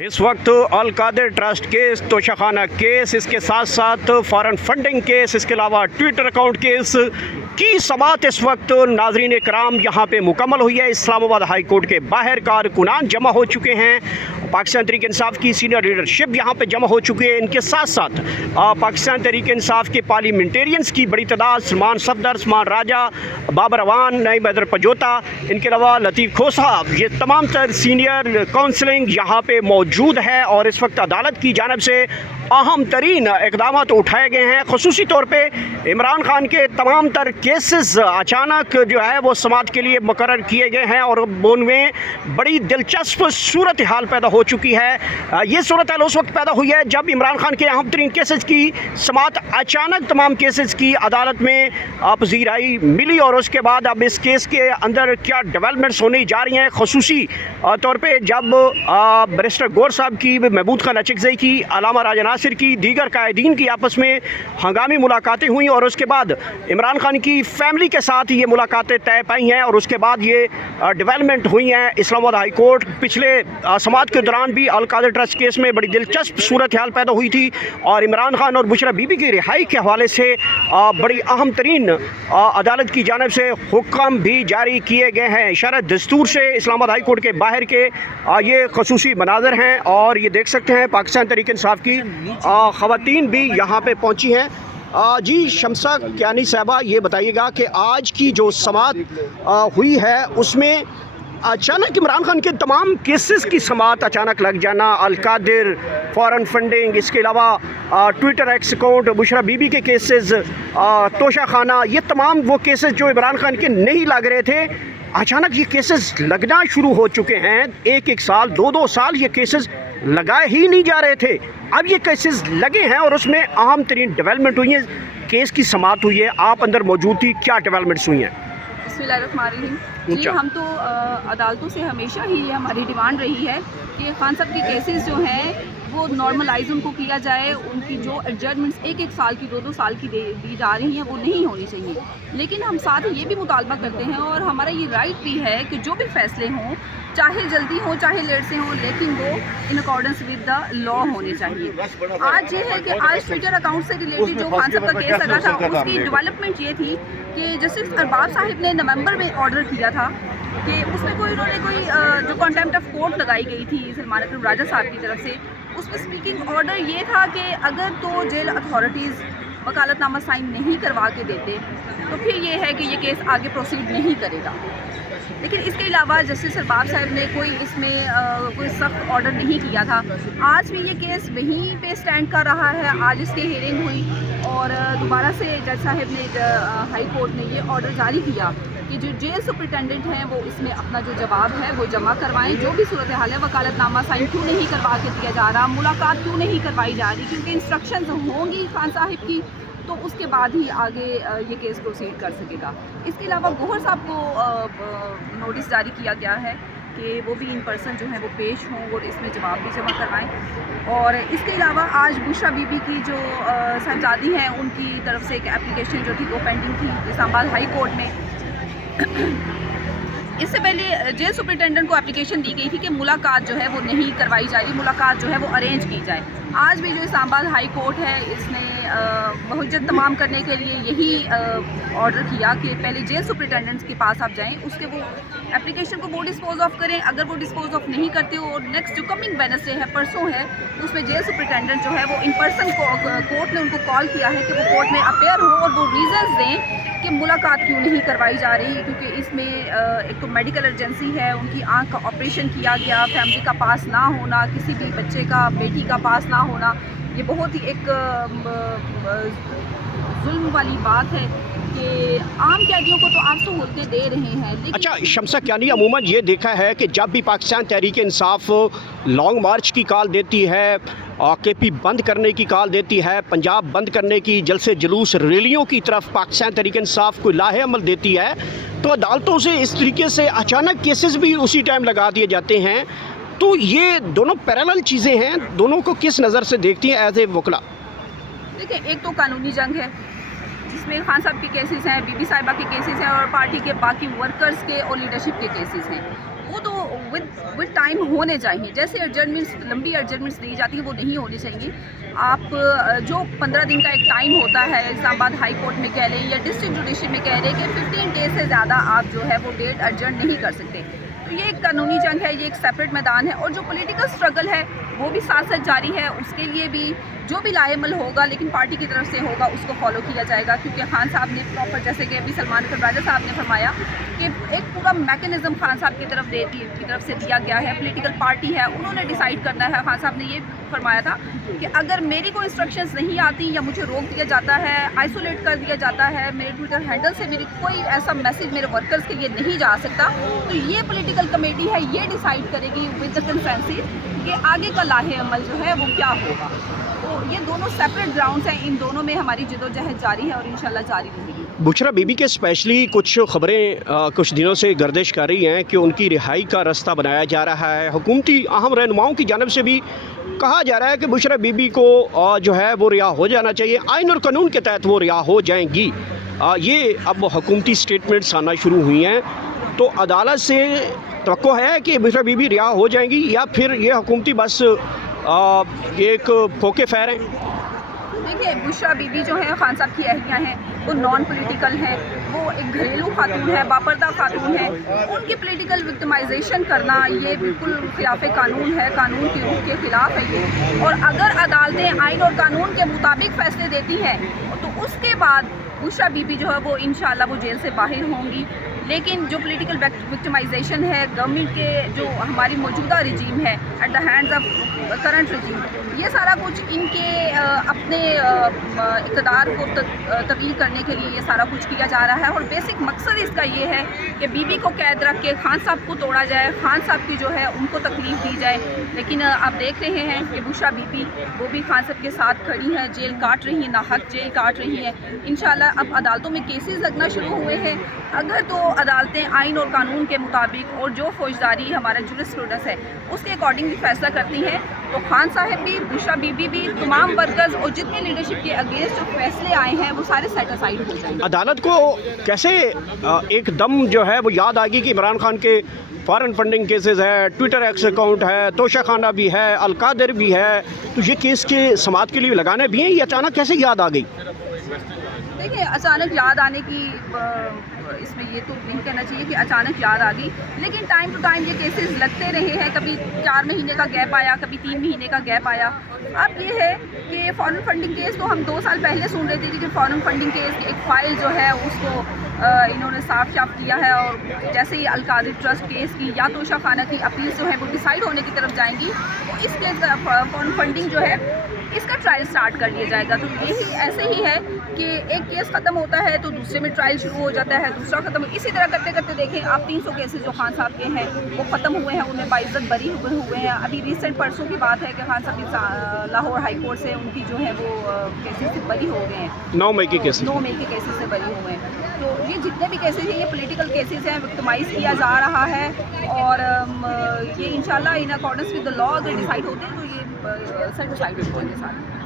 इस वक्त Al Qadir trust case, Toshakhana case, इसके साथ साथ फॉरेन फंडिंग केस, इसके अलावा ट्विटर अकाउंट केस की समाअत इस वक्त नाजरीन कराम यहाँ पे मुकम्मल हुई है। इस्लामाबाद हाई कोर्ट के बाहर कारकुनान जमा हो चुके हैं, पाकिस्तान तहरीक इंसाफ की सीनियर लीडरशिप यहाँ पे जमा हो चुकी है। इनके साथ साथ पाकिस्तान तहरीक इंसाफ के पार्लियामेंटेरियंस की बड़ी तादाद, सलमान सफदर, सलमान राजा, बाबर अवान, नईम हैदर पजोता, इनके अलावा लतीफ़ खोसा, ये तमाम तर सीनियर काउंसलिंग यहाँ पे मौजूद है। और इस वक्त अदालत की जानिब से अहम तरीन इक़दाम उठाए गए हैं। ख़ुसूसी तौर पर इमरान खान के तमाम तर केसेस अचानक जो है वो समाअत के लिए मुकर्रर किए गए हैं और उनमें बड़ी दिलचस्प सूरत हाल पैदा हो चुकी है। ये सूरत हाल उस वक्त पैदा हुई है जब इमरान खान के अहम तरीन केसेस की समाअत अचानक तमाम केसेस की अदालत में पजीराई मिली और उसके बाद अब इस केस के अंदर क्या डेवलपमेंट्स होने जा रही हैं। ख़ुसूसी तौर पर जब बैरिस्टर गौर साहब की, महमूद खान अचकज़ई की, अलामा राजा नासिर की, दीगर कायदीन की आपस में हंगामी मुलाकातें हुई और उसके बाद इमरान खान की फैमिली के साथ ये मुलाकातें तय पाई हैं और उसके बाद ये डेवलपमेंट हुई हैं। इस्लामाबाद हाई कोर्ट पिछले समाअत के दौरान भी अल कादिर ट्रस्ट केस में बड़ी दिलचस्प सूरत हाल पैदा हुई थी और इमरान खान और बुशरा बीबी की रिहाई के हवाले से बड़ी अहम तरीन अदालत की जानिब से हुक्म भी जारी किए गए हैं। शरअ दस्तूर से इस्लामाबाद हाई कोर्ट के बाहर के ये खसूसी मनाजर हैं और ये देख सकते हैं पाकिस्तान तहरीक इंसाफ की ख़वातीन भी यहाँ पे पहुँची हैं। जी शमसा कियानी साहबा, ये बताइएगा कि आज की जो समाअत हुई है उसमें अचानक इमरान खान के तमाम केसेस की समाअत अचानक लग जाना, अल कादिर, फॉरेन फंडिंग, इसके अलावा Twitter x account, Bushra Bibi के केसेस, तोशाखाना, ये तमाम वो केसेस जो इमरान खान के नहीं लग रहे थे, अचानक ये केसेस लगना शुरू हो चुके हैं। एक साल, दो साल ये केसेस लगाए ही नहीं जा रहे थे, अब ये केसेस लगे हैं और उसमें अहम तरीन डेवलपमेंट हुई है। केस की समाअत हुई है, आप अंदर मौजूद थी, क्या डेवलपमेंट्स हुई हैं? जी, हम तो अदालतों से हमेशा ही ये हमारी डिमांड रही है कि खान साहब के केसेस जो हैं वो नॉर्मलाइज उनको किया जाए। उनकी जो एडजमेंट्स एक साल की, दो साल की दी जा रही हैं वो नहीं होनी चाहिए। लेकिन हम साथ ये भी मुतालबा करते हैं और हमारा ये राइट भी है कि जो भी फैसले हों, चाहे जल्दी हो चाहे लेट से हों, लेकिन वो in accordance with the law होने चाहिए। आज ये है कि आज ट्विटर अकाउंट से रिलेटेड जो खान साहब का केस लगा था उसकी डेवलपमेंट ये थी कि जस्टिस अरबाब साहिब ने नवंबर में ऑर्डर किया था कि उसमें उन्होंने कोई जो कंटेम्प्ट ऑफ कोर्ट लगाई गई थी सलमान राजा साहब की तरफ से, उसमें स्पीकिंग ऑर्डर ये था कि अगर तो जेल अथॉरिटीज़ वकालतनामा साइन नहीं करवा के देते तो फिर ये है कि ये केस आगे प्रोसीड नहीं करेगा। लेकिन इसके अलावा जस्टिस अरबाब साहब ने कोई इसमें कोई सख्त ऑर्डर नहीं किया था। आज भी ये केस वहीं पे स्टैंड कर रहा है। आज इसकी हियरिंग हुई और दोबारा से जज साहब ने, हाई कोर्ट ने ये ऑर्डर जारी किया कि जो जेल सुपरिटेंडेंट हैं वो इसमें अपना जो जवाब है वो जमा करवाएं। जो भी सूरत हाल है, वकालतनामा साइन क्यों नहीं करवा के दिया जा रहा, मुलाकात क्यों नहीं करवाई जा रही, क्योंकि इंस्ट्रक्शंस होंगी खान साहिब की तो उसके बाद ही आगे ये केस प्रोसीड कर सकेगा। इसके अलावा गौहर साहब को नोटिस जारी किया गया है कि वो भी इन पर्सन जो है वो पेश हों और इसमें जवाब भी जमा करवाएं। और इसके अलावा आज बुशरा बीबी की जो साहबजादी हैं उनकी तरफ से एक एप्लीकेशन जो थी वो पेंडिंग थी इस्लामाबाद हाई कोर्ट में। इससे पहले जेल सुपरिटेंडेंट को एप्लीकेशन दी गई थी कि मुलाकात जो है वो नहीं करवाई जा रही, मुलाकात जो है वो अरेंज की जाए। आज भी जो इस्लामाबाद हाई कोर्ट है इसने बहुजत तमाम करने के लिए यही ऑर्डर किया कि पहले जेल सुपरिटेंडेंट्स के पास आप जाएं, उसके वो एप्लीकेशन को वो डिस्पोज ऑफ करें। अगर वो डिस्पोज ऑफ नहीं करते हो और नेक्स्ट जो कमिंग वेडनेसडे है, परसों है, उसमें जेल सुपरिटेंडेंट जो है वो इन पर्सन कोर्ट ने उनको कॉल किया है कि वो कोर्ट में अपेयर हो और वो रीज़न्स दें कि मुलाकात क्यों नहीं करवाई जा रही। क्योंकि इसमें एक तो मेडिकल इमरजेंसी है, उनकी आंख का ऑपरेशन किया गया, फैमिली का पास ना होना, किसी भी बच्चे का, बेटी का पास ना होना, ये बहुत ही एक जुल्म वाली बात है कि आम कैदियों को तो आप सहूलतें दे रहे हैं। अच्छा शमसा कियानी, अमूमन ये देखा है कि जब भी पाकिस्तान तहरीक इंसाफ लॉन्ग मार्च की कॉल देती है, केपी बंद करने की कॉल देती है, पंजाब बंद करने की, जलसे जुलूस रैलियों की तरफ पाकिस्तान तहरीक इंसाफ को लाहे अमल देती है, तो अदालतों से इस तरीके से अचानक केसेस भी उसी टाइम लगा दिए जाते हैं। तो ये दोनों पैरेलल चीज़ें हैं, दोनों को किस नज़र से देखती हैं एज ए वकला? देखिए, एक तो कानूनी जंग है जिसमें खान साहब के केसेस हैं, बीबी साहिबा के केसेस हैं और पार्टी के बाकी वर्कर्स के और लीडरशिप के केसेस हैं। वो तो विद टाइम होने चाहिए। जैसे एडजस्टमेंट्स, लंबी एडजस्टमेंट्स दी जाती है वो नहीं होनी चाहिए। आप जो 15 दिन का एक टाइम होता है, इस्लामाबाद हाई कोर्ट में कह लें या डिस्ट्रिक्ट जुडिशरी में कह लें कि 15 डेज से ज़्यादा आप जो है वो डेट एडजर्न नहीं कर सकते। तो ये एक कानूनी जंग है, ये एक सेपरेट मैदान है। और जो पॉलिटिकल स्ट्रगल है वो भी साथ साथ जारी है। उसके लिए भी जो भी लाएमल होगा लेकिन पार्टी की तरफ से होगा उसको फॉलो किया जाएगा, क्योंकि खान साहब ने प्रॉपर, जैसे कि अभी सलमान खरवाजा साहब ने फरमाया कि एक पूरा मैकेनिज्म खान साहब की तरफ से दिया गया है। पॉलिटिकल पार्टी है, उन्होंने डिसाइड करना है। खान साहब ने ये फरमाया था कि अगर मेरी कोई इंस्ट्रक्शंस नहीं आती या मुझे रोक दिया जाता है, आइसोलेट कर दिया जाता है, मेरे ट्विटर हैंडल से मेरी कोई ऐसा मैसेज मेरे वर्कर्स के लिए नहीं जा सकता, तो ये पॉलिटिकल कमेटी है, ये डिसाइड करेगी विद द कंसेंसस कि आगे का लाहे अमल जो है वो क्या होगा। तो ये दोनों सेपरेट ग्राउंड्स हैं, इन दोनों में हमारी जदोजहद जारी है और इंशाल्लाह जारी रहेगी। बुशरा बीबी के स्पेशली कुछ खबरें कुछ दिनों से गर्दिश कर रही हैं कि उनकी रिहाई का रास्ता बनाया जा रहा है। हुकूमती अहम रहनुमाओं की जानिब से भी कहा जा रहा है कि बुशरा बीबी को जो है वो रिहा हो जाना चाहिए, आइन और कानून के तहत वो रिहा हो जाएंगी। ये अब हुकूमती स्टेटमेंट्स आना शुरू हुई हैं, तो अदालत से तवक्को है कि बुशरा बीबी रिहा हो जाएंगी या फिर ये हुकूमती बस एक फोके फैर हैं? देखिए, बुशरा बीबी जो है खान साहब की अहलियाँ हैं, वो नॉन पॉलिटिकल हैं, वो एक घरेलू खातून है, बापर्दा खातून है। उनकी पॉलिटिकल विक्टिमाइजेशन करना ये बिल्कुल खिलाफ कानून है, कानून की रूह के खिलाफ है ये। और अगर अदालतें आइन और कानून के मुताबिक फैसले देती हैं तो उसके बाद बुशरा बीबी जो है वो इंशाल्लाह वो जेल से बाहर होंगी। लेकिन जो पॉलिटिकल विक्टिमाइजेशन है गवर्नमेंट के, जो हमारी मौजूदा रिजीम है at the hands of current regime, ये सारा कुछ इनके अपने इक़्तिदार को तब्दील करने के लिए ये सारा कुछ किया जा रहा है। और बेसिक मकसद इसका ये है कि बीबी को कैद रख के खान साहब को तोड़ा जाए, खान साहब की जो है उनको तकलीफ़ दी जाए। लेकिन आप देख रहे हैं कि बुशरा बीबी वो भी खान साहब के साथ खड़ी हैं, जेल काट रही हैं, नाहक जेल काट रही हैं। इंशाल्लाह अब अदालतों में केसेस लगना शुरू हुए हैं। अगर तो अदालतें आइन और कानून के मुताबिक और जो फौजदारी हमारा जुरिस्प्रूडेंस है उसके अकॉर्डिंगली फैसला करती हैं, तो खान साहब भी, बुशरा बीबी भी, तमाम वर्कर्स और जितने लीडरशिप के अगेंस्ट जो फैसले आए हैं वो सारे सेटिस्फाइड हो जाएंगे। अदालत को कैसे एकदम जो है वो याद आएगी कि इमरान खान के फॉरेन फंडिंग केसेस है, ट्विटर एक्स अकाउंट है, तोशा खाना भी है, अलकादर भी है, तो ये केस के समात के लिए लगाने भी हैं, ये अचानक कैसे याद आ गई? देखिए, अचानक याद आने की इसमें ये तो नहीं कहना चाहिए कि अचानक याद आ गई, लेकिन टाइम टू टाइम ये केसेस लगते रहे हैं। कभी 4 महीने का गैप आया, कभी 3 महीने का गैप आया। अब ये है कि फॉरेन फंडिंग केस तो हम 2 साल पहले सुन रहे थे कि फॉरेन फंडिंग केस की एक फ़ाइल जो है उसको इन्होंने साफ किया है, और जैसे ही अलकादिर ट्रस्ट केस की या तोशा खाना की अपील जो है वो डिसाइड होने की तरफ जाएंगी, तो इस केस का फॉरेन फंडिंग जो है इसका ट्रायल स्टार्ट कर लिया जाएगा। तो यही ऐसे ही है कि एक केस ख़त्म होता है तो दूसरे में ट्रायल शुरू हो जाता है, दूसरा ख़त्म, इसी तरह करते करते देखें आप 300 केसेस जो खान साहब के हैं वो ख़त्म हुए हैं, उनमें बाइज्जत बरी हुए हैं। अभी रिसेंट परसों की बात है कि खान साहब की लाहौर हाई कोर्ट से उनकी जो है वो केसेस से बरी हो गए हैं, 9 मई के केसेस, 9 मई के केसेस से बरी हुए हैं। तो ये जितने भी केसेस हैं ये पॉलिटिकल केसेस हैं, विक्टिमाइज़ किया जा रहा है, और ये इंशाल्लाह in accordance with the law अगर डिसाइड होते हैं तो ये सेटिस्फाइड हो जाएंगे सारे।